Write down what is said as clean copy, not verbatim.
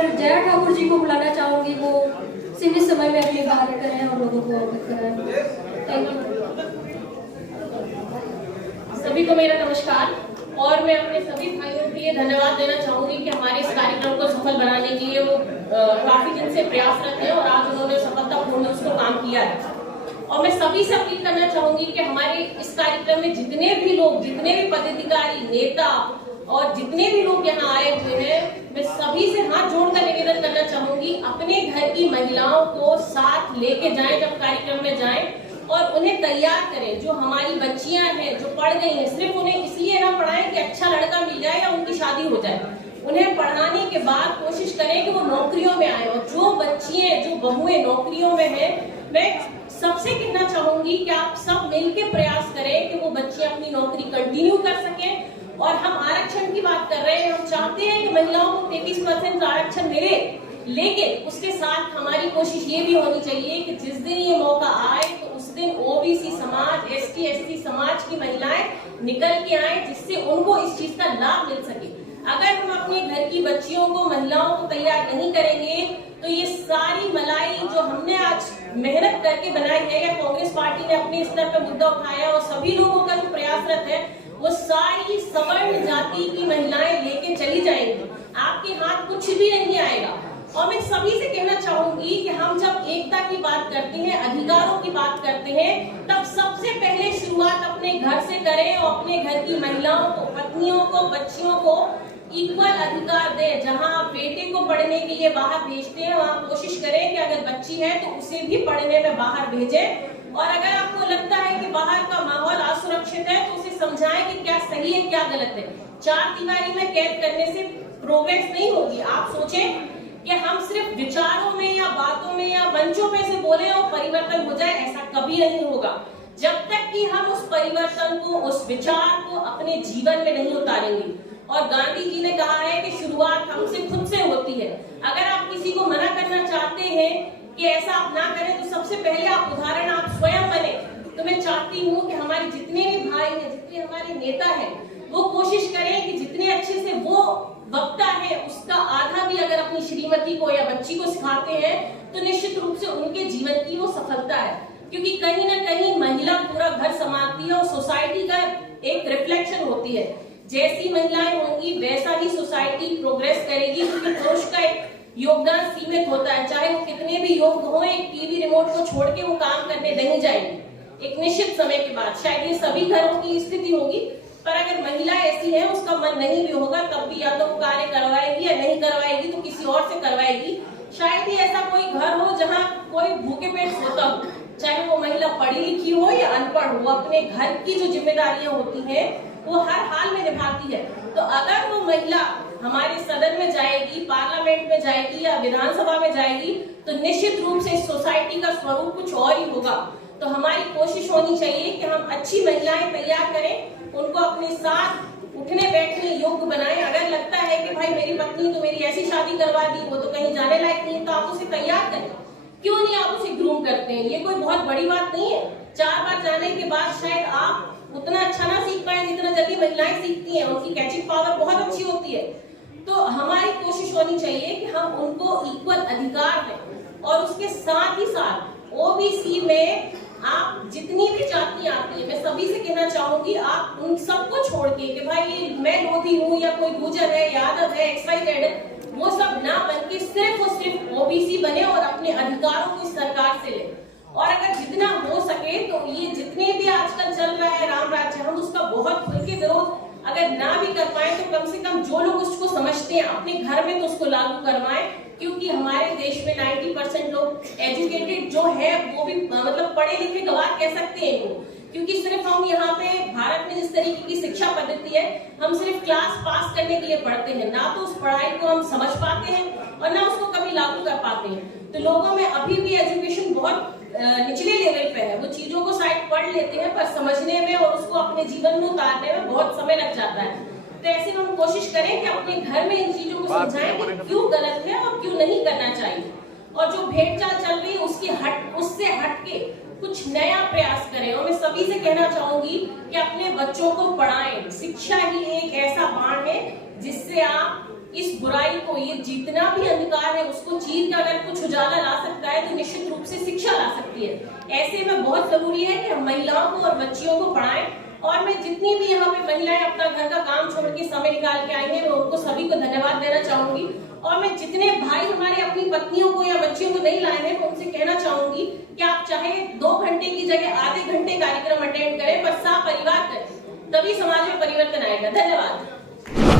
पर जया ठाकुर जी को बुलाना चाहूंगी, वो सीमित समय में अपनी बात करें और लोगों को अवगत कराएं। Thank you. सभी को मेरा नमस्कार। और मैं अपने सभी भाइयों के लिए धन्यवाद देना चाहूंगी कि हमारे इस कार्यक्रम को सफल बनाने के लिए वो काफी दिन से प्रयासरत है और आज उन्होंने सफलतापूर्ण उसको काम किया है। और मैं सभी से अपील करना चाहूंगी कि हमारे इस कार्यक्रम में जितने भी लोग, जितने भी पदाधिकारी, नेता और जितने भी लोग यहाँ आए हुए हैं, मैं सभी से हाथ जोड़कर निवेदन करना चाहूंगी, अपने घर की महिलाओं को साथ लेके जाएं जब कार्यक्रम में जाएं और उन्हें तैयार करें। जो हमारी बच्चियां हैं जो पढ़ गई हैं, सिर्फ उन्हें इसलिए ना पढ़ाएं कि अच्छा लड़का मिल जाए या उनकी शादी हो जाए। उन्हें पढ़ाने के बाद कोशिश करें कि वो नौकरियों में आए। और जो बच्चियां, जो बहुएं नौकरियों में हैं, मैं सबसे कहना चाहूंगी कि आप सब मिलकर प्रयास करें कि वो बच्चे अपनी नौकरी कंटिन्यू कर सकें। और हम आरक्षण की बात कर रहे हैं, हम चाहते हैं कि महिलाओं को 33% आरक्षण मिले, लेकिन उसके साथ हमारी कोशिश ये भी होनी चाहिए कि जिस दिन ये मौका आए तो उस दिन ओबीसी समाज, एसटी, एससी समाज की महिलाएं निकल के आए, जिससे उनको इस चीज का लाभ मिल सके। अगर हम अपने घर की बच्चियों को, महिलाओं को तैयार नहीं करेंगे तो ये सारी मलाई जो हमने आज मेहनत करके बनाई है, या कांग्रेस पार्टी ने अपने स्तर पर मुद्दा उठाया और सभी लोगों का जो प्रयासरत है, वो सारी सवर्ण जाति की महिलाएं लेके चली जाएंगी। आपके हाथ कुछ भी नहीं आएगा। और मैं सभी से कहना चाहूंगी कि हम जब एकता की बात करते हैं, अधिकारों की बात करते हैं, तब सबसे पहले शुरुआत अपने घर से करें और अपने घर की महिलाओं को, पत्नियों को, बच्चियों को इक्वल अधिकार दें। जहां आप बेटे को पढ़ने के लिए बाहर भेजते हैं, वहां कोशिश करें कि अगर बच्ची है तो उसे भी पढ़ने में बाहर भेजें। और अगर आपको लगता है कि बाहर का माहौल असुरक्षित है तो उसे समझाएं कि क्या सही है, क्या गलत है। चार दीवारी में कैद करने से प्रोग्रेस नहीं होगी। आप सोचें कि हम सिर्फ विचारों में या बातों में या मंचों पे से बोले और परिवर्तन हो जाए, ऐसा कभी नहीं होगा जब तक कि हम उस परिवर्तन को, उस विचार को अपने जीवन में नहीं उतारेंगे। और गांधी जी ने कहा है कि शुरुआत हमसे खुद से होती है। अगर आप किसी को मना करना चाहते हैं कि ऐसा आप ना करें, तो सबसे पहले आप उदाहरण आप स्वयं बने। तो मैं चाहती हूँ कि हमारे जितने भी भाई हैं, जितने हमारे नेता हैं, वो कोशिश करें कि जितने अच्छे से वो वक्ता है उसका आधा भी अगर अपनी श्रीमती को या बच्ची को सिखाते हैं तो निश्चित रूप से उनके जीवन की वो सफलता है। क्योंकि कहीं ना कहीं महिला पूरा घर संभालती है और सोसाइटी का एक रिफ्लेक्शन होती है। जैसी महिलाएं होंगी वैसा ही सोसाइटी प्रोग्रेस करेगी, क्योंकि पुरुष का एक योगदान सीमित होता है। चाहे वो कितने भी योग्य हो, एक टीवी रिमोट को छोड़ के वो काम करने नहीं जाएगी एक निश्चित समय के बाद। शायद ये सभी घरों की स्थिति होगी, पर अगर महिला ऐसी है, उसका मन नहीं भी होगा, तब भी या तो कार्य करवाएगी या नहीं करवाएगी तो किसी और से करवाएगी। शायद ही ऐसा कोई घर हो जहाँ कोई भूखे पेट सोता हो, चाहे वो महिला पढ़ी लिखी हो या अनपढ़ हो, अपने घर की जो जिम्मेदारियां होती हैं वो हर हाल में निभाती है। तो अगर वो महिला हमारे सदन में जाएगी, पार्लियामेंट में जाएगी या विधानसभा में जाएगी, तो निश्चित रूप से सोसाइटी का स्वरूप कुछ और ही होगा। तो हमारी कोशिश होनी चाहिए कि हम अच्छी महिलाएं तैयार करें, उनको अपने साथ उठने बैठने योग्य बनाएं। अगर लगता है कि भाई मेरी पत्नी तो मेरी ऐसी शादी करवा दी, वो तो कहीं जाने लायक नहीं है, तो आप उसे तैयार करें। क्यों नहीं आप उसे ग्रूम करते हैं? ये कोई बहुत बड़ी बात नहीं है। 4 बार जाने के बाद शायद आप उतना अच्छा ना सीख पाए जितना जल्दी महिलाएं सीखती हैं। उनकी कैचिंग पावर बहुत अच्छी होती है। तो हमारी कोशिश होनी चाहिए कि हम उनको इक्वल अधिकार दें। और उसके साथ ही साथ ओबीसी में आप जितनी भी जातियां आती है, मैं सभी से कहना चाहूंगी, आप उन सबको छोड़ के कि भाई मैं लोधी हूँ या कोई गुर्जर है, यादव है, XYZ है, वो सब ना बन के सिर्फ और सिर्फ ओबीसी बने और अपने अधिकारों को इस सरकार से ले। और अगर जितना हो सके तो ये जितने भी आजकल चल रहा है राम राज्य, हम उसका बहुत खुल के विरोध अगर ना भी कर पाए तो कम से कम जो लोग उसको समझते हैं अपने घर में तो उसको लागू करवाएं। क्योंकि हमारे देश में 90% लोग एजुकेटेड जो है वो भी मतलब पढ़े लिखे गवार कह सकते हैं इनको। क्योंकि सिर्फ हम यहाँ पे भारत में जिस तरीके की शिक्षा पद्धति है, हम सिर्फ क्लास पास करने के लिए पढ़ते हैं, ना तो उस पढ़ाई को हम समझ पाते हैं और ना उसको कभी लागू कर पाते हैं। तो लोगों में अभी भी एजुकेशन बहुत निचले लेवल पे है। वो चीजों को शायद पढ़ लेते हैं पर समझने में और उसको अपने जीवन में उतारने में बहुत समय लग जाता है। तो ऐसे में हम कोशिश करें कि अपने घर में इन चीजों को समझाएं कि क्यों गलत है और क्यों नहीं करना चाहिए। और जो भेड़चाल चल रही है उससे हट के कुछ नया प्रयास करें। और मैं सभी से कहना चाहूंगी कि अपने बच्चों को पढ़ाएं। शिक्षा ही एक ऐसा बाण है जिससे आप इस बुराई को, ये जितना भी अंधकार है उसको चीर कर अगर कुछ उजाला ला सकता है तो निश्चित रूप से शिक्षा ला सकती है। ऐसे में बहुत जरूरी है कि हम महिलाओं को और बच्चियों को पढ़ाएं। और मैं जितनी भी यहाँ पे महिलाएं अपना घर का काम छोड़ के समय निकाल के आई हैं, मैं उनको सभी को धन्यवाद देना चाहूंगी। और मैं जितने भाई हमारे अपनी पत्नियों को या बच्चियों को नहीं लाए हैं, मैं उनसे कहना चाहूंगी कि आप चाहे 2 घंटे की जगह आधे घंटे कार्यक्रम अटेंड करें, पर परिवार करें, तभी समाज में परिवर्तन आएगा। धन्यवाद।